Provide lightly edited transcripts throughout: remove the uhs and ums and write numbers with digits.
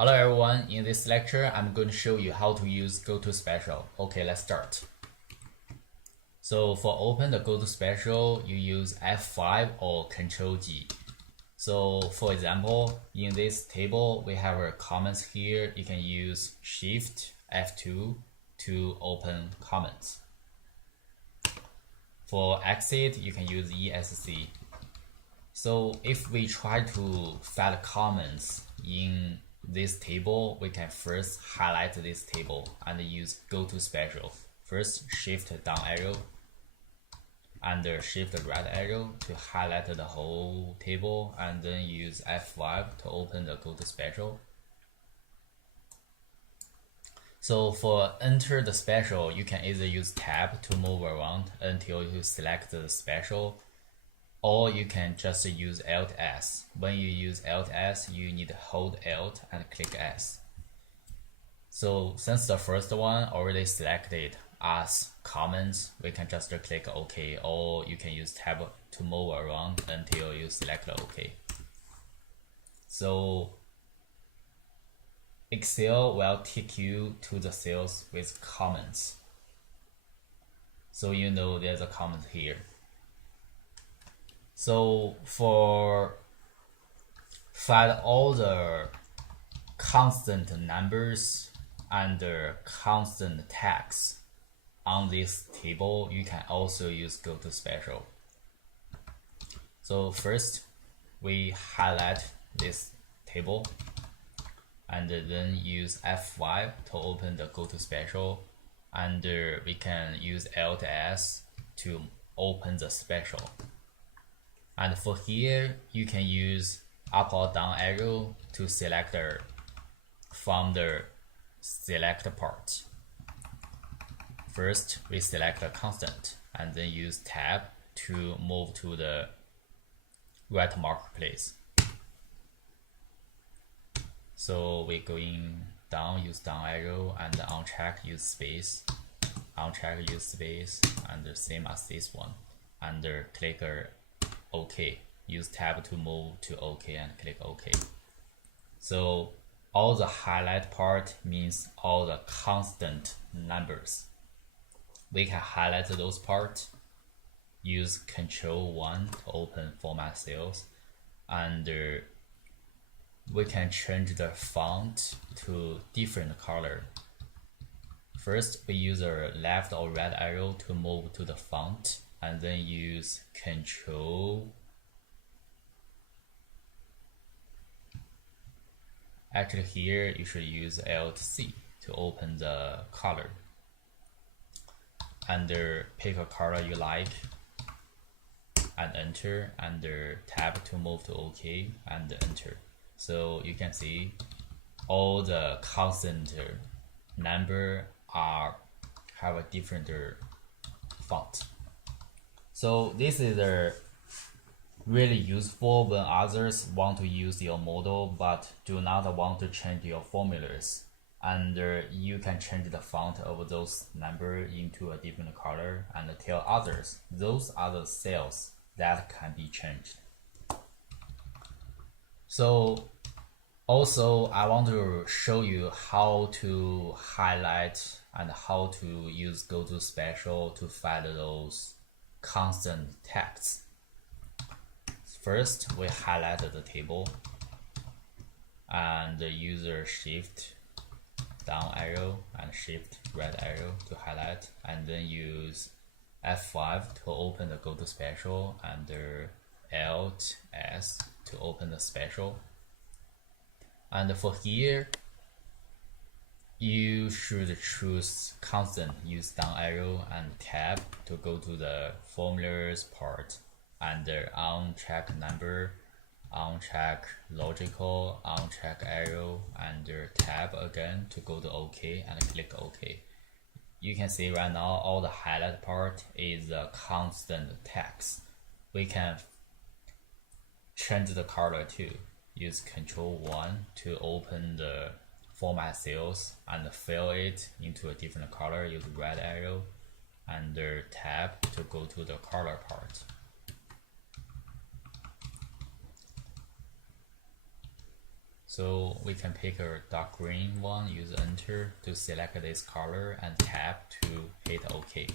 Hello everyone, in this lecture I'm going to show you how to use GoToSpecial. Okay, let's start. So for open the GoToSpecial, you use F5 or Control G. So for example, in this table we have our comments here. You can use Shift F2 to open comments. For exit, you can use ESC. So if we try to find comments in this table, we can first highlight this table and use GoToSpecial. First, shift down arrow and shift right arrow to highlight the whole table, and then use F5 to open the GoToSpecial. So for enter the special, you can either use tab to move around until you select the special, or you can just use Alt S. When you use Alt S, you need to hold Alt and click S. So since the first one already selected as comments, we can just click OK, or you can use tab to move around until you select OK. So Excel will take you to the cells with comments. So you know there's a comment here. So for find all the constant numbers and constant tags on this table, you can also use GoToSpecial. So first we highlight this table and then use F5 to open the GoToSpecial, and we can use Alt S to open the special. And for here, you can use up or down arrow to select from the select part. First, we select a constant and then use tab to move to the right marketplace. So we're going down, use down arrow, and uncheck, use space, uncheck, use space, and the same as this one. And click OK. Use tab to move to OK and click OK. So all the highlight part means all the constant numbers. We can highlight those parts, use Control 1 to open format cells, and we can change the font to different color. First, we use a left or right arrow to move to the font, and then use Control. Actually here you should use Alt C to open the color. And pick a color you like and enter, and tab to move to OK and enter. So you can see all the constant number have a different font. So this is really useful when others want to use your model but do not want to change your formulas, and you can change the font of those numbers into a different color and tell others those are the cells that can be changed. So also I want to show you how to highlight and how to use GoToSpecial to find those constant texts. First, we highlight the table and use shift down arrow and shift right arrow to highlight, and then use F5 to open the GoToSpecial and Alt S to open the special. And for here, you should choose constant, use down arrow and tab to go to the formulas part, and uncheck number, uncheck logical, uncheck arrow, and tab again to go to OK and click OK. You can see right now all the highlight part is the constant text. We can change the color too. Use Control 1 to open the format cells and fill it into a different color. Use right arrow and tab to go to the color part. So we can pick a dark green one, use enter to select this color and tap to hit OK.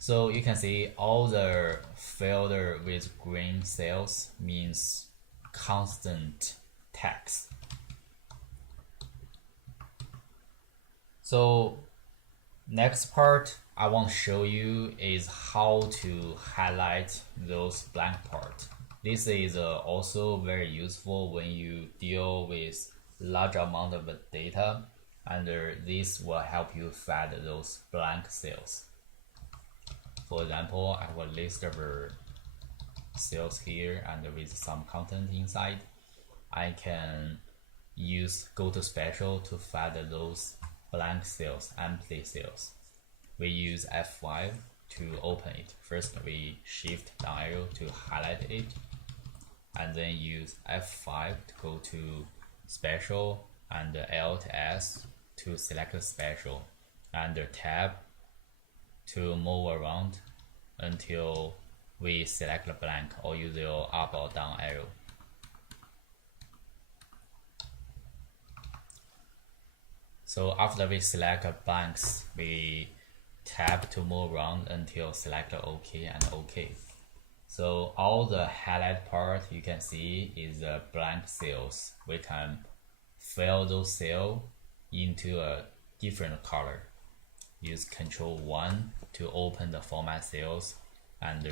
So you can see all the field with green cells means constant text. So next part I want to show you is how to highlight those blank parts. This is also very useful when you deal with large amount of data, and this will help you find those blank cells. For example, I have a list of cells here and with some content inside. I can use go to special to find those blank cells, empty cells. We use F5 to open it. First we shift down arrow to highlight it, and then use F5 to go to special and Alt S to select the special, and tab to move around until we select the blank, or use your up or down arrow. So after we select blanks, we tab to move around until select OK and OK. So all the highlight part you can see is the blank cells. We can fill those cells into a different color. Use Control 1 to open the format cells, and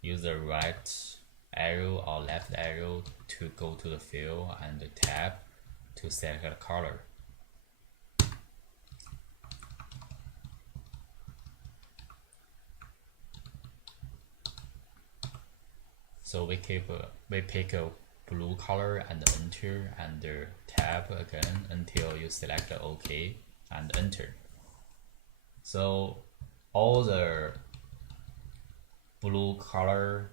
use the right arrow or left arrow to go to the field, and tab to select the color. So we pick a blue color and enter, and tab again until you select OK and enter. So all the blue color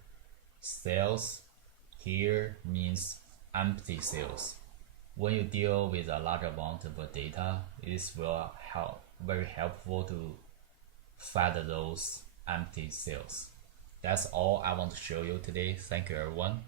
cells here means empty cells. When you deal with a large amount of data, this will very helpful to find those empty cells. That's all I want to show you today. Thank you everyone.